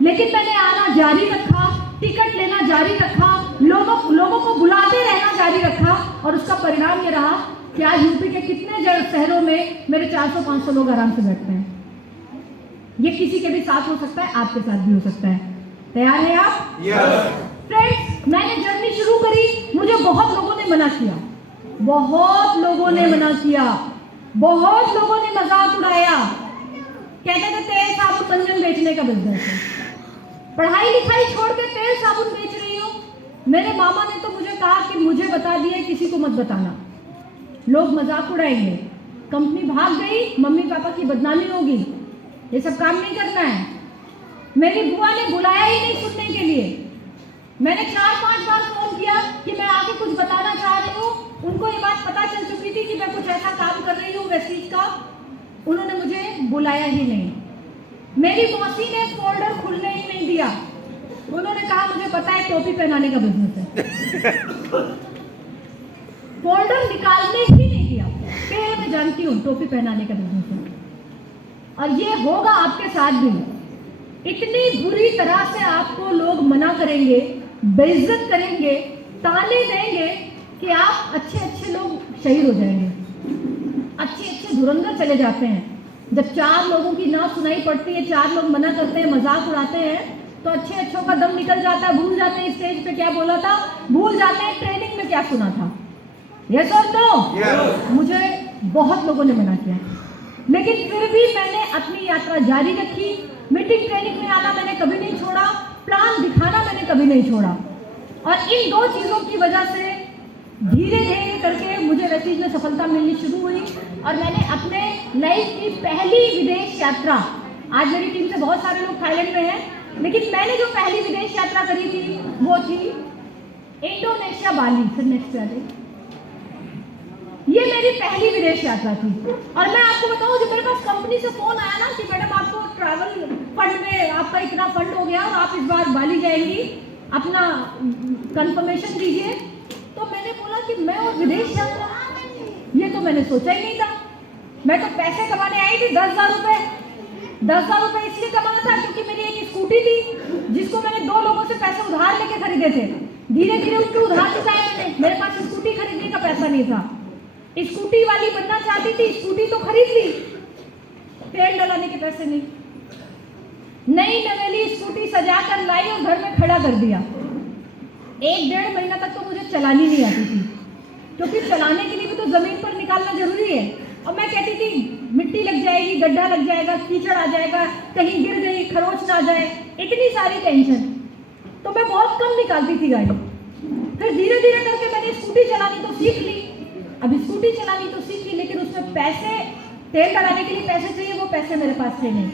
लेकिन मैंने आना जारी रखा, टिकट लेना जारी रखा, लोगों को बुलाते रहना जारी रखा, और उसका परिणाम ये रहा कि आज यूपी के कितने शहरों में मेरे 400-500 लोग आराम से बैठते हैं। ये किसी के भी साथ हो सकता है, आपके साथ भी हो सकता है। तैयार है आप? फ्रेंड्स, मैंने जर्नी शुरू करी, मुझे बहुत लोगों ने मना किया, बहुत लोगों ने मना किया, बहुत लोगों ने मजाक उड़ाया, कहते थे तेल साबुन मंजन बेचने का बिजनेस है, पढ़ाई लिखाई छोड़ के तेल साबुन बेच रही हूँ। मेरे मामा ने तो मुझे कहा कि मुझे बता दिया, किसी को मत बताना, लोग मजाक उड़ाएंगे, कंपनी भाग गई, मम्मी पापा की बदनामी होगी, ये सब काम नहीं करना है। मेरी बुआ ने बुलाया ही नहीं सुनने के लिए। मैंने 4-5 बार फोन किया कि मैं आके कुछ बताना चाह रही हूँ, उनको ये बात पता चल चुकी थी कि मैं कुछ ऐसा काम कर रही हूँ वेस्टीज का, उन्होंने मुझे बुलाया ही नहीं। मेरी मौसी ने फोल्डर खुलने ही नहीं दिया, उन्होंने कहा मुझे पता है टोपी पहनाने का बिजनेस है। फोल्डर निकालने ही नहीं दिया कि मैं जानती हूँ टोपी पहनाने का बिजनेस है। और ये होगा आपके साथ भी, इतनी बुरी तरह से आपको लोग मना करेंगे, बेइज्जत करेंगे, ताने देंगे कि आप अच्छे लोग शहीद हो जाएंगे, अच्छे धुरंधर चले जाते हैं। जब 4 लोगों की ना सुनाई पड़ती है, 4 लोग मना करते हैं, मजाक उड़ाते हैं, तो अच्छों का दम निकल जाता है, भूल जाते हैं स्टेज पे क्या बोला था, भूल जाते हैं ट्रेनिंग में क्या सुना था। यस और नो? मुझे बहुत लोगों ने मना किया, लेकिन फिर भी मैंने अपनी यात्रा जारी रखी। मीटिंग ट्रेनिंग में आना मैंने कभी नहीं छोड़ा, प्लान दिखाना मैंने कभी नहीं छोड़ा, और इन 2 चीज़ों की वजह से धीरे धीरे करके मुझे वेस्टीज में सफलता मिलनी शुरू हुई, और मैंने अपने लाइफ की पहली विदेश यात्रा, आज मेरी टीम से बहुत सारे लोग थाईलैंड में हैं, लेकिन मैंने जो पहली विदेश यात्रा करी थी वो थी इंडोनेशिया, बाली। फिर नेक्स्ट पे आ जाइए। ये मेरी पहली विदेश यात्रा थी, और मैं आपको बताऊं, जब मेरे पास कंपनी से फोन आया ना कि मैडम आपको ट्रैवल फंड में आपका इतना फंड हो गया और आप इस बार बाली जाएंगी, अपना कंफर्मेशन दीजिए, तो मैंने बोला कि मैं और विदेश यात्रा, ये तो मैंने सोचा ही नहीं था। मैं तो पैसे कमाने आई थी 10,000 रुपए। 10,000 रुपए इसलिए कमाना था क्योंकि मेरी एक स्कूटी थी जिसको मैंने 2 लोगों से पैसे उधार लेके खरीदे थे। धीरे धीरे उनके उधार चुकाए मैंने, मेरे पास स्कूटी खरीदने का पैसा नहीं था। स्कूटी वाली बनना चाहती थी, स्कूटी तो खरीद ली, तेल डलाने के पैसे नहीं। नई नवेली स्कूटी सजा कर लाई और घर में खड़ा कर दिया। 1-1.5 महीना तक तो मुझे चलानी नहीं आती थी, क्योंकि चलाने के लिए भी तो जमीन पर निकालना जरूरी है, और मैं कहती थी मिट्टी लग जाएगी, गड्ढा लग जाएगा, कीचड़ आ जाएगा, कहीं गिर गई, खरोच ना जाए, इतनी सारी टेंशन, तो मैं बहुत कम निकालती थी गाड़ी। फिर धीरे धीरे करके मैंने स्कूटी चलानी तो सीख ली। अब स्कूटी चलानी तो सीख ली, लेकिन उसमें पैसे, तेल डलाने के लिए पैसे चाहिए, वो पैसे मेरे पास थे नहीं।